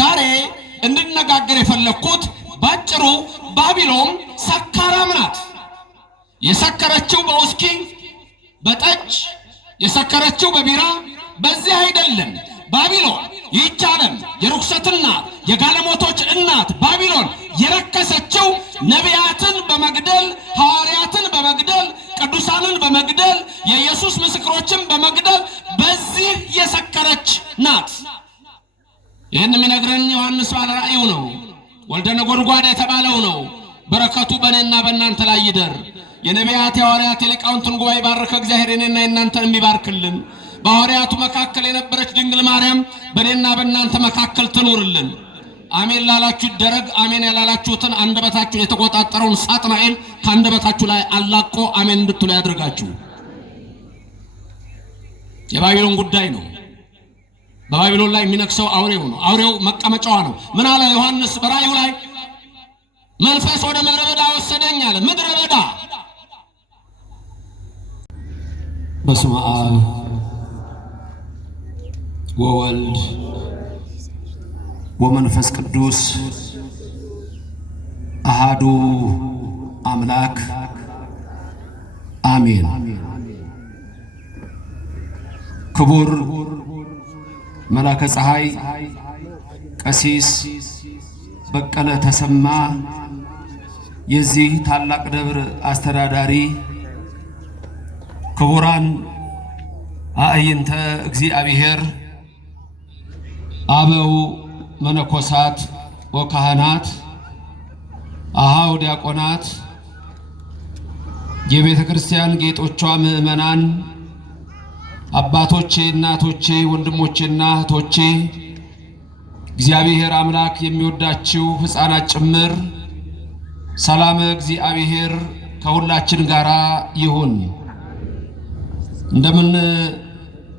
ዛሬ እንድንነጋገር የፈለኩት ባጭሩ ባቢሎን ሰካራም ናት። የሰከረችው በውስኪ በጠጅ የሰከረችው በቢራ በዚህ አይደለም። ባቢሎን ይህች ዓለም የርኩሰትና የጋለሞቶች እናት ባቢሎን የረከሰችው ነቢያትን በመግደል ሐዋርያትን በመግደል ቅዱሳንን በመግደል የኢየሱስ ምስክሮችን በመግደል በዚህ የሰከረች ናት። ይህን የሚነግረን ዮሐንስ ባለ ራእዩ ነው። ወልደ ነጎድጓድ የተባለው ነው። በረከቱ በእኔና በእናንተ ላይ ይደር። የነቢያት የሐዋርያት የሊቃውንትን ጉባኤ ባረከ እግዚአብሔር እኔና እናንተን የሚባርክልን። በሐዋርያቱ መካከል የነበረች ድንግል ማርያም በእኔና በእናንተ መካከል ትኑርልን። አሜን ላላችሁ ይደረግ። አሜን ያላላችሁትን አንደበታችሁን የተቆጣጠረውን ሳጥናኤል ከአንደበታችሁ ላይ አላቆ አሜን እንድትሉ ያድርጋችሁ። የባቢሎን ጉዳይ ነው። በባቢሎን ላይ የሚነክሰው አውሬው ነው። አውሬው መቀመጫዋ ነው። ምን አለ ዮሐንስ በራእዩ ላይ? መንፈስ ወደ ምድረ በዳ ወሰደኝ አለ። ምድረ በዳ። በስመ አብ ወወልድ ወመንፈስ ቅዱስ አሃዱ አምላክ አሜን። ክቡር መላከ ፀሐይ ቀሲስ በቀለ ተሰማ የዚህ ታላቅ ደብር አስተዳዳሪ፣ ክቡራን አዕይንተ እግዚአብሔር አበው መነኮሳት ወካህናት፣ አሃው ዲያቆናት፣ የቤተ ክርስቲያን ጌጦቿ ምእመናን፣ አባቶቼ፣ እናቶቼ፣ ወንድሞቼና እህቶቼ፣ እግዚአብሔር አምላክ የሚወዳችሁ ሕፃናት ጭምር ሰላም እግዚአብሔር ከሁላችን ጋር ይሁን። እንደምን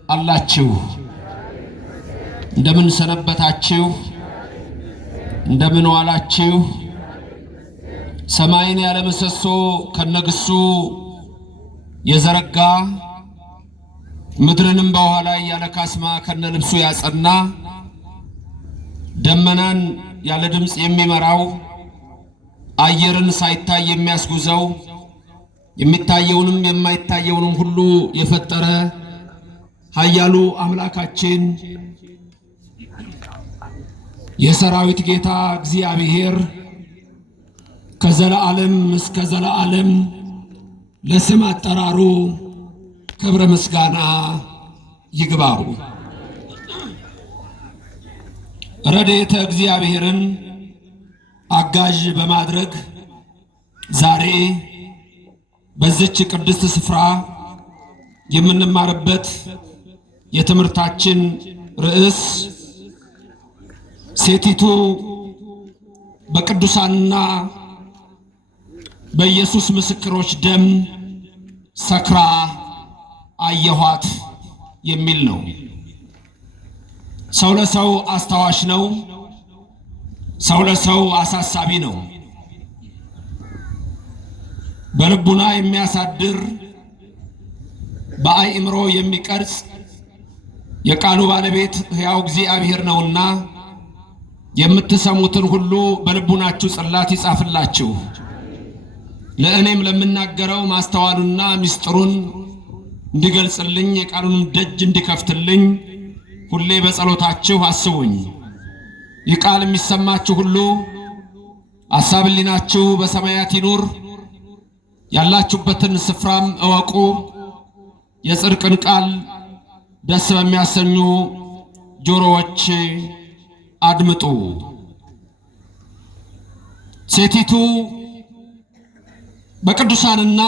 አላችሁ? እንደምን ሰነበታችሁ? እንደምን ዋላችሁ? ሰማይን ያለ ምሰሶ ከነግሱ የዘረጋ ምድርንም በውሃ ላይ ያለ ካስማ ከነልብሱ ያጸና ደመናን ያለ ድምፅ የሚመራው አየርን ሳይታይ የሚያስጉዘው የሚታየውንም የማይታየውንም ሁሉ የፈጠረ ኃያሉ አምላካችን የሰራዊት ጌታ እግዚአብሔር ከዘላለም እስከ ዘላለም ለስም አጠራሩ ክብረ ምስጋና ይግባው። ረድኤተ እግዚአብሔርን አጋዥ በማድረግ ዛሬ በዚች ቅድስት ስፍራ የምንማርበት የትምህርታችን ርዕስ ሴቲቱ በቅዱሳንና በኢየሱስ ምስክሮች ደም ሰክራ አየኋት የሚል ነው። ሰው ለሰው አስታዋሽ ነው። ሰው ለሰው አሳሳቢ ነው። በልቡና የሚያሳድር በአእምሮ የሚቀርጽ የቃሉ ባለቤት ሕያው እግዚአብሔር ነውና የምትሰሙትን ሁሉ በልቡናችሁ ጽላት ይጻፍላችሁ። ለእኔም ለምናገረው ማስተዋሉና ምስጢሩን እንዲገልጽልኝ የቃሉን ደጅ እንዲከፍትልኝ ሁሌ በጸሎታችሁ አስቡኝ። ይህ ቃል የሚሰማችሁ ሁሉ ሐሳብ ሕሊናችሁ በሰማያት ይኑር። ያላችሁበትን ስፍራም እወቁ። የጽድቅን ቃል ደስ በሚያሰኙ ጆሮዎች አድምጡ። ሴቲቱ በቅዱሳንና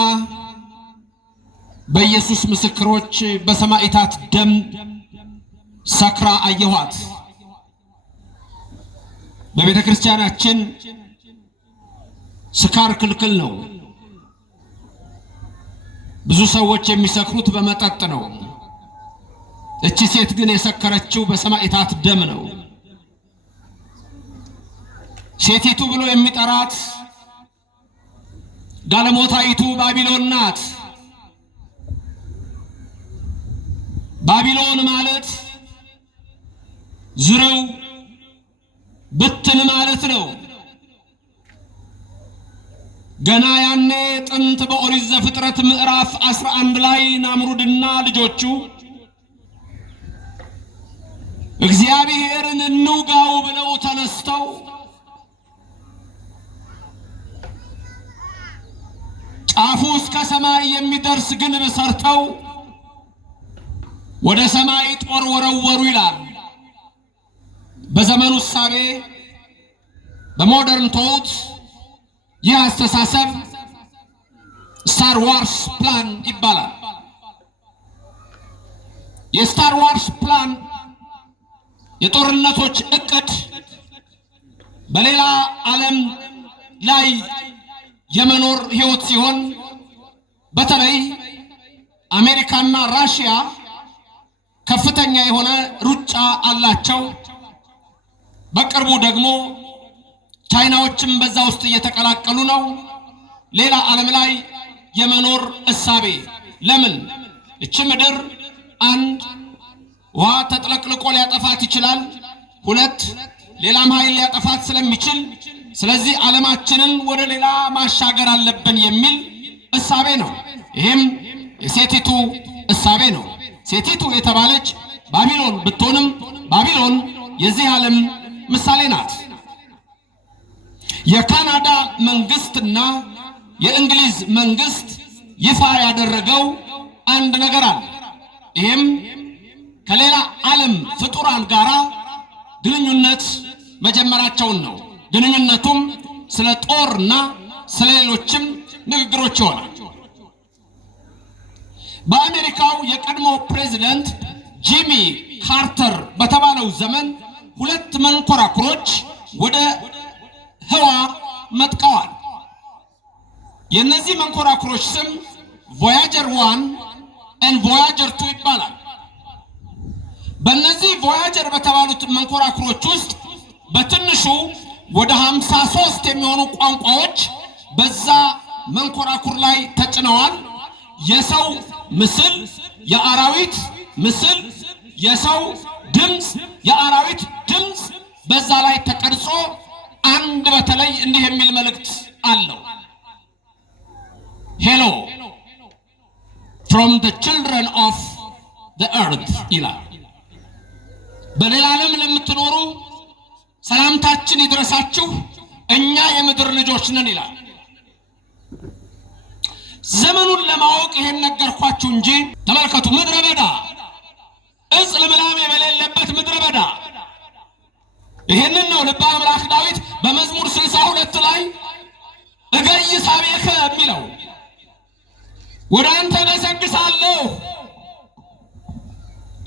በኢየሱስ ምስክሮች በሰማዕታት ደም ሰክራ አየኋት። በቤተ ክርስቲያናችን ስካር ክልክል ነው። ብዙ ሰዎች የሚሰክሩት በመጠጥ ነው። እቺ ሴት ግን የሰከረችው በሰማዕታት ደም ነው። ሴቲቱ ብሎ የሚጠራት ጋለሞታይቱ ባቢሎን ናት። ባቢሎን ማለት ዝርው ብትን ማለት ነው። ገና ያኔ ጥንት በኦሪት ዘፍጥረት ምዕራፍ 11 ላይ ናምሩድና ልጆቹ እግዚአብሔርን እንውጋው ብለው ተነስተው ጫፉ እስከ ሰማይ የሚደርስ ግንብ ሰርተው ወደ ሰማይ ጦር ወረወሩ ይላል። በዘመኑ ሳቤ በሞደርን ቶት ይህ አስተሳሰብ ስታር ዋርስ ፕላን ይባላል። የስታር ዋርስ ፕላን የጦርነቶች እቅድ በሌላ ዓለም ላይ የመኖር ህይወት ሲሆን በተለይ አሜሪካና ራሽያ ከፍተኛ የሆነ ሩጫ አላቸው። በቅርቡ ደግሞ ቻይናዎችም በዛ ውስጥ እየተቀላቀሉ ነው። ሌላ ዓለም ላይ የመኖር እሳቤ ለምን እቺ ምድር አንድ ውሃ ተጥለቅልቆ ሊያጠፋት ይችላል፣ ሁለት ሌላም ኃይል ሊያጠፋት ስለሚችል ስለዚህ ዓለማችንን ወደ ሌላ ማሻገር አለብን የሚል እሳቤ ነው። ይሄም የሴቲቱ እሳቤ ነው። ሴቲቱ የተባለች ባቢሎን ብትሆንም ባቢሎን የዚህ ዓለም ምሳሌ ናት። የካናዳ መንግስትና የእንግሊዝ መንግስት ይፋ ያደረገው አንድ ነገር አለ። ይሄም ከሌላ ዓለም ፍጡራን ጋራ ግንኙነት መጀመራቸውን ነው። ግንኙነቱም ስለ ጦርና ስለ ሌሎችም ንግግሮች ይሆናል። በአሜሪካው የቀድሞ ፕሬዝዳንት ጂሚ ካርተር በተባለው ዘመን ሁለት መንኮራኩሮች ወደ ህዋ መጥቀዋል። የነዚህ መንኮራኩሮች ስም ቮያጀር 1 እና ቮያጀር 2 ይባላል። በእነዚህ ቮያጀር በተባሉት መንኮራኩሮች ውስጥ በትንሹ ወደ 53 የሚሆኑ ቋንቋዎች በዛ መንኮራኩር ላይ ተጭነዋል። የሰው ምስል፣ የአራዊት ምስል፣ የሰው ድምጽ፣ የአራዊት ድምጽ በዛ ላይ ተቀርጾ አንድ በተለይ እንዲህ የሚል መልእክት አለው። ሄሎ from the children of the earth ይላል። በሌላ ዓለም ለምትኖሩ ሰላምታችን ይድረሳችሁ፣ እኛ የምድር ልጆች ነን ይላል። ዘመኑን ለማወቅ ይሄን ነገርኳችሁ እንጂ ተመልከቱ፣ ምድረ በዳ እጽ ልምላሜ በሌለበት ምድረ በዳ። ይሄንን ነው ልበ አምላክ ዳዊት በመዝሙር 62 ላይ እገይስ አቤከ የሚለው። ወደ አንተ ገሰግሳለሁ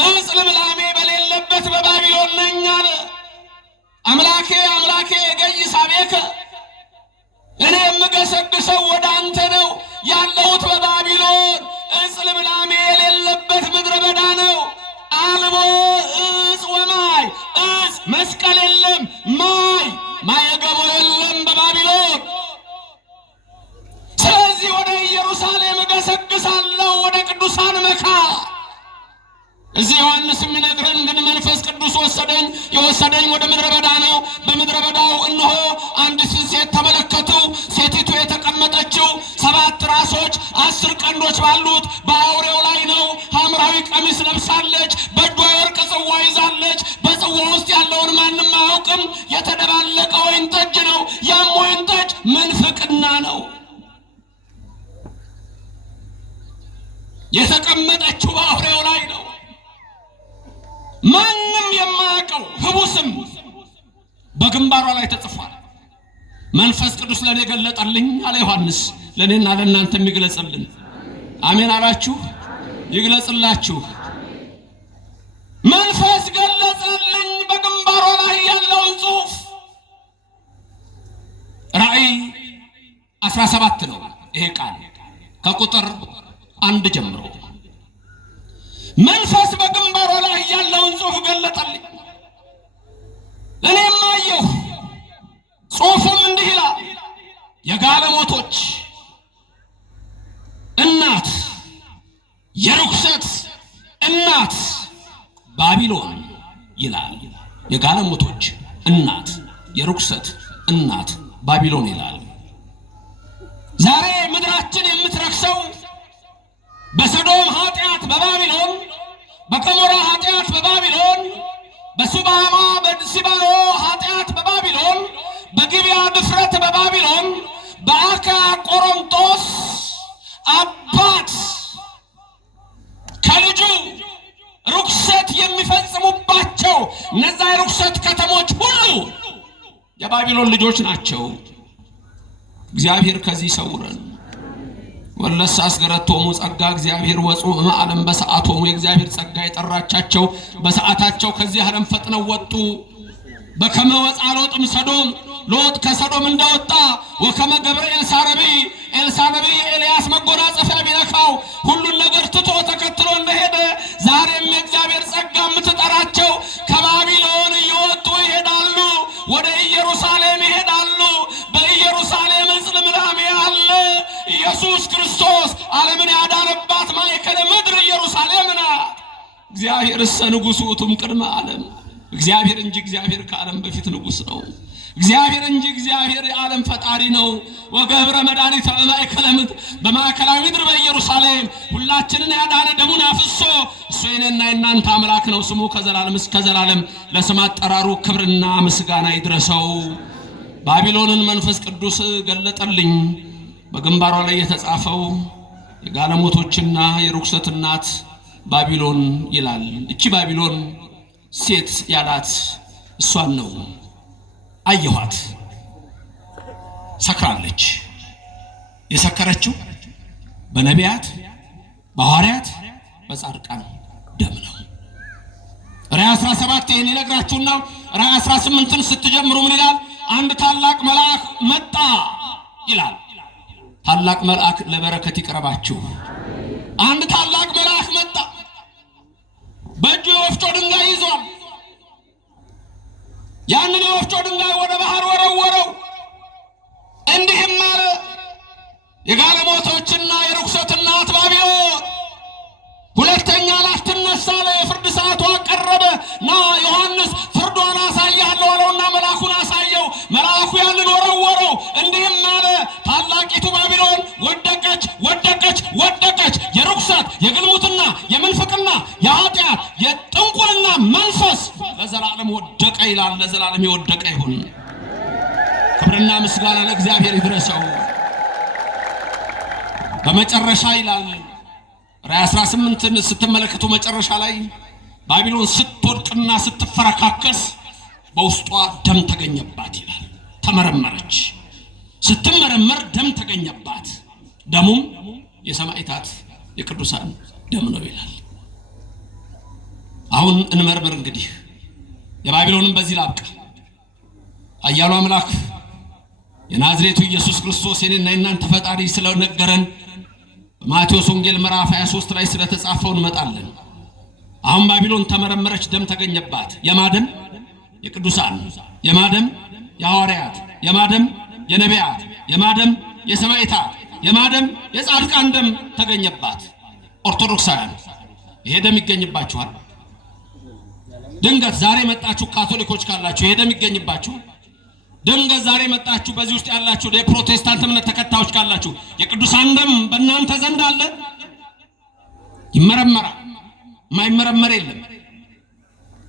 እጽ ልምላሜ በሌለበት በባቢሎን ነኝ አለ። አምላኬ አምላኬ እገይስ አቤከ፣ እኔ የምገሰግሰው ወደ አንተ ነው። ያለሁት በባቢሎን እጽ ልምላሜ የሌለበት ምድረ በዳ ነው። አልቦ እጽ ወማይ፣ እጽ መስቀል የለም፣ ማይ ገቦ የለም በባቢሎን። ስለዚህ ወደ ኢየሩሳሌም እገሰግሳለሁ፣ ወደ ቅዱሳን መካ። እዚህ ዮሐንስ የሚነግረን ግን መንፈስ ቅዱስ የወሰደኝ ወደ ምድረ በዳ ነው። በምድረ በዳው እነሆ አንዲት ሴት ተመለከቱ። ሴቲቱ የተቀመጠችው 7 ራሶች 10 ቀንዶች ባሉት በአውሬው ላይ ነው። ሐምራዊ ቀሚስ ለብሳለች፣ በእጇ የወርቅ ጽዋ ይዛለች። በጽዋ ውስጥ ያለውን ማንም አያውቅም። የተደባለቀ ወይን ጠጅ ነው። ያም ወይን ጠጅ ምንፍቅና ነው። የተቀመጠችው በአውሬው ላይ ነው። ማንም የማያውቀው ህቡ ስም በግንባሯ ላይ ተጽፏል። መንፈስ ቅዱስ ለኔ ገለጠልኝ አለ ዮሐንስ። ለኔና ለእናንተ የሚገለጽልን አሜን አላችሁ? ይግለጽላችሁ። መንፈስ ገለጸልኝ በግንባሯ ላይ ያለውን ጽሑፍ። ራእይ 17 ነው ይሄ ቃል ከቁጥር 1 ጀምሮ። መንፈስ በግንባሯ ላይ ያለውን ጽሑፍ ገለጠልኝ። እኔም አየሁ። ጽሑፉም እንዲህ ይላል፣ የጋለሞቶች እናት፣ የርኩሰት እናት ባቢሎን ይላል። የጋለሞቶች እናት የርኩሰት እናት ባቢሎን ይላል። ዛሬ ምድራችን የምትረክሰው በሰዶም ኃጢአት በባቢሎን፣ በገሞራ ኃጢአት በባቢሎን፣ በሱባማ በሲባሎ ኃጢአት በባቢሎን፣ በጊብያ ድፍረት በባቢሎን፣ በአካ ቆሮንቶስ አባት ከልጁ ርኩሰት የሚፈጽሙባቸው እነዛ የርኩሰት ከተሞች ሁሉ የባቢሎን ልጆች ናቸው። እግዚአብሔር ከዚህ ሰውረን። ወለሳ አስገረቶሙ ጸጋ እግዚአብሔር ወጹ ማዓለም በሰዓቶሙ የእግዚአብሔር ጸጋ የጠራቻቸው በሰዓታቸው ከዚህ ዓለም ፈጥነው ወጡ። በከመ ወፃ ሎጥም ሰዶም ሎጥ ከሰዶም እንደወጣ ወከመ ገብረ ኤልሳነቢ ኤልያስ መጎናጸፊያ ቢነካው ሁሉን ነገር ትቶ ተከትሎ እንደሄደ ዛሬም የእግዚአብሔር ጸጋ የምትጠራቸው ከባቢሎን እየወጡ ይሄዳሉ፣ ወደ ኢየሩሳሌም ይሄዳሉ። በኢየሩሳሌም ጽልምላሜ አለ። ኢየሱስ ክርስቶስ ዓለምን ያዳነባት ማዕከለ ምድር ኢየሩሳሌም ናት። እግዚአብሔር እሰ ንጉሡ ውእቱም ቅድመ ዓለም። እግዚአብሔር እንጂ እግዚአብሔር ከዓለም በፊት ንጉሥ ነው። እግዚአብሔር እንጂ እግዚአብሔር የዓለም ፈጣሪ ነው። ወገብረ መድኃኒተ በማእከለ ምድር በማዕከላዊ ምድር በኢየሩሳሌም ሁላችንን ያዳነ ደሙን አፍሶ እሱ የኔና የናንተ አምላክ ነው። ስሙ ከዘላለም እስከ ዘላለም ለስም አጠራሩ ክብርና ምስጋና ይድረሰው። ባቢሎንን መንፈስ ቅዱስ ገለጠልኝ። በግንባሯ ላይ የተጻፈው የጋለሞቶችና የርኩሰት እናት ባቢሎን ይላል። እቺ ባቢሎን ሴት ያላት እሷን ነው። አየኋት፣ ሰክራለች። የሰከረችው በነቢያት በሐዋርያት በጻድቃን ደም ነው። ራዕይ 17 ይሄን ይነግራችሁና ራዕይ 18ን ስትጀምሩ ምን ይላል? አንድ ታላቅ መልአክ መጣ ይላል። ታላቅ መልአክ ለበረከት ይቀርባችሁ። አንድ ታላቅ መልአክ መጣ፣ በእጁ የወፍጮ ድንጋይ ይዟል። ያንን የወፍጮ ድንጋይ ወደ ባህር ወረወረው። እንዲህም አለ፣ የጋለሞቶችና የርኩሰት እናት ባቢሎን ሁለተኛ ላትነሳ የፍርድ ሰዓቷ ቀረበ። ና ዮሐንስ ፍርዷን አሳያለሁ አለውና መልአኩን አሳየው። መልአኩ ያንን ወረወረው። እንዲህም አለ፣ ታላቂቱ ባቢሎን ወደቀች፣ ወደቀች፣ ወደቀች። የርኩሰት የግልሙትና የምንፍቅና የኃጢአት የጥንቁልና መንፈስ ለዘላለም ወደቀ ይላል። ለዘላለም የወደቀ ይሁን። ክብርና ምስጋና ለእግዚአብሔር ይድረሰው። በመጨረሻ ይላል ራዕይ 18ን ስትመለከቱ መጨረሻ ላይ ባቢሎን ስትወድቅና ስትፈረካከስ በውስጧ ደም ተገኘባት ይላል። ተመረመረች። ስትመረመር ደም ተገኘባት። ደሙም የሰማዕታት የቅዱሳን ደም ነው ይላል። አሁን እንመርምር እንግዲህ የባቢሎንን በዚህ ላብቃ። ኃያሉ አምላክ የናዝሬቱ ኢየሱስ ክርስቶስ የኔና የናንተ ፈጣሪ ስለነገረን በማቴዎስ ወንጌል ምዕራፍ 23 ላይ ስለተጻፈው እንመጣለን። አሁን ባቢሎን ተመረመረች፣ ደም ተገኘባት። የማደም የቅዱሳን የማደም የሐዋርያት የማደም የነቢያት የማደም የሰማዕታት የማደም የጻድቃን ደም ተገኘባት። ኦርቶዶክሳውያን ይሄ ደም ይገኝባችኋል። ድንገት ዛሬ መጣችሁ ካቶሊኮች ካላችሁ ይሄ ደም ይገኝባችሁ። ድንገት ዛሬ መጣችሁ በዚህ ውስጥ ያላችሁ የፕሮቴስታንት እምነት ተከታዮች ካላችሁ የቅዱሳን ደም በእናንተ ዘንድ አለ። ይመረመራል። የማይመረመር የለም።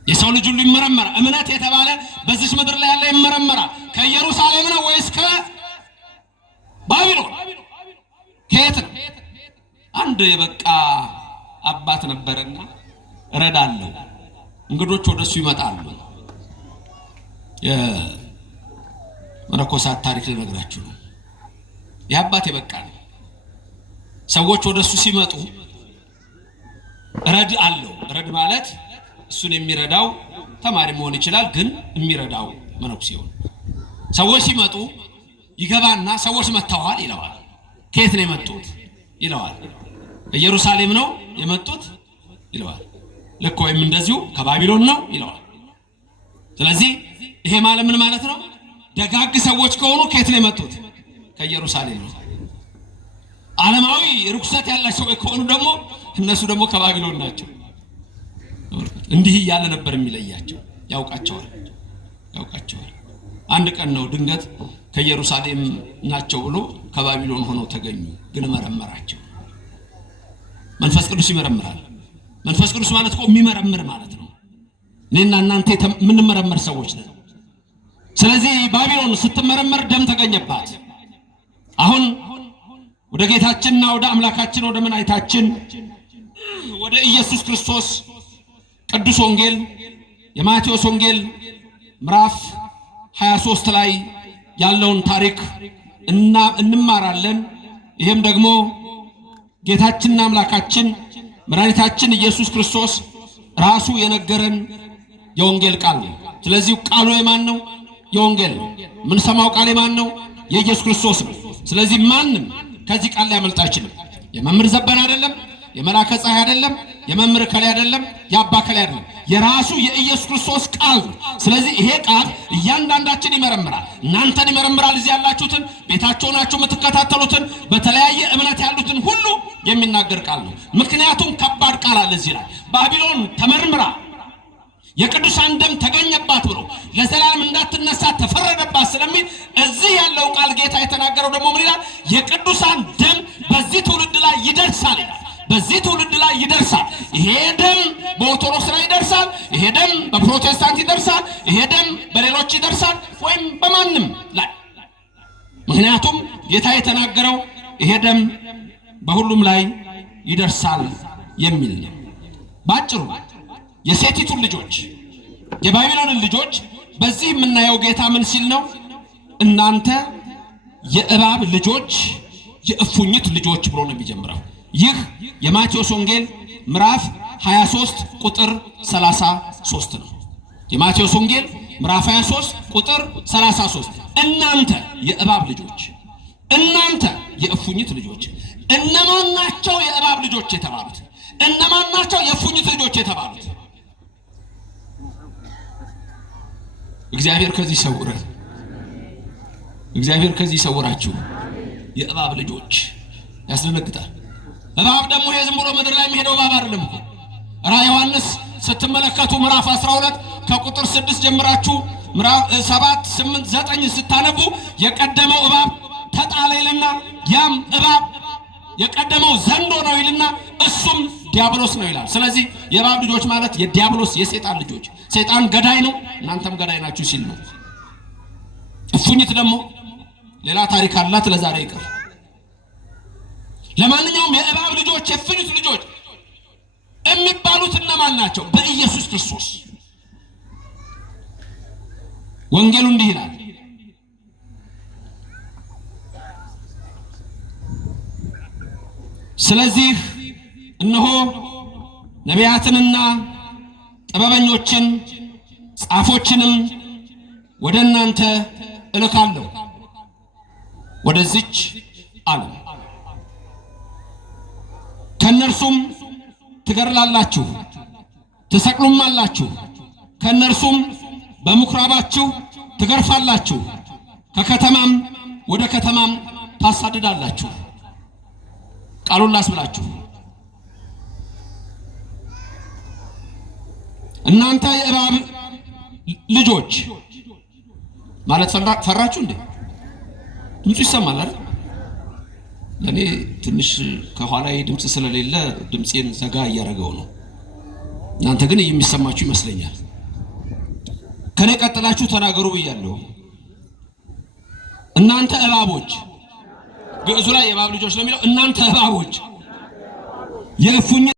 የሰው ልጅ ሁሉ ይመረመራል። እምነት የተባለ በዚህ ምድር ላይ ያለ ይመረመራል። ከኢየሩሳሌም ነው ወይስ ከባቢሎን? ከየት ነው? አንድ የበቃ አባት ነበርና እረዳለሁ፣ እንግዶች ወደሱ ይመጣሉ። የመነኮሳት ታሪክ ልነግራችሁ ነው። የአባት የበቃ ነው። ሰዎች ወደሱ ሲመጡ ረድ አለው። ረድ ማለት እሱን የሚረዳው ተማሪ መሆን ይችላል፣ ግን የሚረዳው መነኩሴ ይሆን። ሰዎች ሲመጡ ይገባና ሰዎች መጥተዋል ይለዋል። ከየት ነው የመጡት ይለዋል። ኢየሩሳሌም ነው የመጡት ይለዋል። ልክ ወይም እንደዚሁ ከባቢሎን ነው ይለዋል። ስለዚህ ይሄ ማለት ምን ማለት ነው? ደጋግ ሰዎች ከሆኑ ከየት ነው የመጡት? ከኢየሩሳሌም ነው። ዓለማዊ ርኩሰት ያላቸው ከሆኑ ደግሞ እነሱ ደግሞ ከባቢሎን ናቸው። እንዲህ እያለ ነበር የሚለያቸው። ያውቃቸዋል። አንድ ቀን ነው ድንገት ከኢየሩሳሌም ናቸው ብሎ ከባቢሎን ሆነው ተገኙ። ግን መረመራቸው። መንፈስ ቅዱስ ይመረምራል። መንፈስ ቅዱስ ማለት እኮ የሚመረምር ማለት ነው። እኔና እናንተ የምንመረመር ሰዎች ነን። ስለዚህ ባቢሎን ስትመረመር ደም ተገኘባት። አሁን ወደ ጌታችንና ወደ አምላካችን ወደ መድኃኒታችን ወደ ኢየሱስ ክርስቶስ ቅዱስ ወንጌል የማቴዎስ ወንጌል ምዕራፍ 23 ላይ ያለውን ታሪክ እንማራለን። ይሄም ደግሞ ጌታችንና አምላካችን መድኃኒታችን ኢየሱስ ክርስቶስ ራሱ የነገረን የወንጌል ቃል ነው። ስለዚህ ቃሉ የማን ነው? የወንጌል ነው። ምን ሰማው ቃል የማን ነው? የኢየሱስ ክርስቶስ ነው። ስለዚህ ማንም ከዚህ ቃል ሊያመልጥ አይችልም። የመምህር ዘበን አይደለም፣ የመላከ ፀሐይ አይደለም፣ የመምህር ከሌ አይደለም፣ የአባ ከሌ አይደለም፣ የራሱ የኢየሱስ ክርስቶስ ቃል ነው። ስለዚህ ይሄ ቃል እያንዳንዳችን ይመረምራል። እናንተን ይመረምራል። እዚህ ያላችሁትን ቤታችሁ ናችሁ የምትከታተሉትን በተለያየ እምነት ያሉትን ሁሉ የሚናገር ቃል ነው። ምክንያቱም ከባድ ቃል አለ እዚህ ላይ ባቢሎን ተመርምራ የቅዱሳን ደም ተገኘባት ብሎ ለዘላለም እንዳትነሳ ተፈረደባት ስለሚል እዚህ ያለው ቃል ጌታ የተናገረው ደግሞ ምን ይላል? የቅዱሳን ደም በዚህ ትውልድ ላይ ይደርሳል ይላል። በዚህ ትውልድ ላይ ይደርሳል። ይሄ ደም በኦርቶዶክስ ላይ ይደርሳል። ይሄ ደም በፕሮቴስታንት ይደርሳል። ይሄ ደም በሌሎች ይደርሳል፣ ወይም በማንም ላይ። ምክንያቱም ጌታ የተናገረው ይሄ ደም በሁሉም ላይ ይደርሳል የሚል ነው። ባጭሩ የሴቲቱን ልጆች የባቢሎንን ልጆች በዚህ የምናየው ጌታ ምን ሲል ነው? እናንተ የእባብ ልጆች የእፉኝት ልጆች ብሎ ነው የሚጀምረው። ይህ የማቴዎስ ወንጌል ምዕራፍ 23 ቁጥር 33 ነው። የማቴዎስ ወንጌል ምዕራፍ 23 ቁጥር 33 እናንተ የእባብ ልጆች፣ እናንተ የእፉኝት ልጆች። እነማን ናቸው የእባብ ልጆች የተባሉት? እነማን ናቸው የእፉኝት ልጆች የተባሉት? እግዚአብሔር ከዚህ ይሰውረን። እግዚአብሔር ከዚህ ይሰውራችሁ። የእባብ ልጆች ያስደነግጣል። እባብ ደግሞ ይሄ ዝም ብሎ ምድር ላይ የሚሄደው እባብ አይደለም እኮ። ራዕየ ዮሐንስ ስትመለከቱ ምዕራፍ 12 ከቁጥር 6 ጀምራችሁ ምዕራፍ 7፣ 8፣ 9 ስታነቡ የቀደመው እባብ ተጣለ ይልና ያም እባብ የቀደመው ዘንዶ ነው ይልና እሱም ዲያብሎስ ነው ይላል። ስለዚህ የእባብ ልጆች ማለት የዲያብሎስ የሰይጣን ልጆች፣ ሰይጣን ገዳይ ነው፣ እናንተም ገዳይ ናችሁ ሲል ነው። እፉኝት ደግሞ ሌላ ታሪክ አላት፣ ለዛሬ ይቅር። ለማንኛውም የእባብ ልጆች የእፉኝት ልጆች የሚባሉት እነማን ናቸው? በኢየሱስ ክርስቶስ ወንጌሉ እንዲህ ይላል። ስለዚህ እነሆ ነቢያትንና ጥበበኞችን ጻፎችንም ወደ እናንተ እልካለሁ ወደዚች ዓለም፣ ከነርሱም ትገድላላችሁ፣ ትሰቅሉማላችሁ፣ ከነርሱም በምኩራባችሁ ትገርፋላችሁ፣ ከከተማም ወደ ከተማም ታሳድዳላችሁ። ቃሉን ላስብላችሁ። እናንተ የእባብ ልጆች ማለት ፈራችሁ እንዴ? ድምፁ ይሰማል አይደል? ለኔ ትንሽ ከኋላዬ ድምፅ ስለሌለ ድምፄን ዘጋ እያደረገው ነው። እናንተ ግን የሚሰማችሁ ይመስለኛል። ከኔ ቀጥላችሁ ተናገሩ ብያለሁ። እናንተ እባቦች፣ ግዕዙ ላይ የእባብ ልጆች ነው የሚለው። እናንተ እባቦች የእፉኝት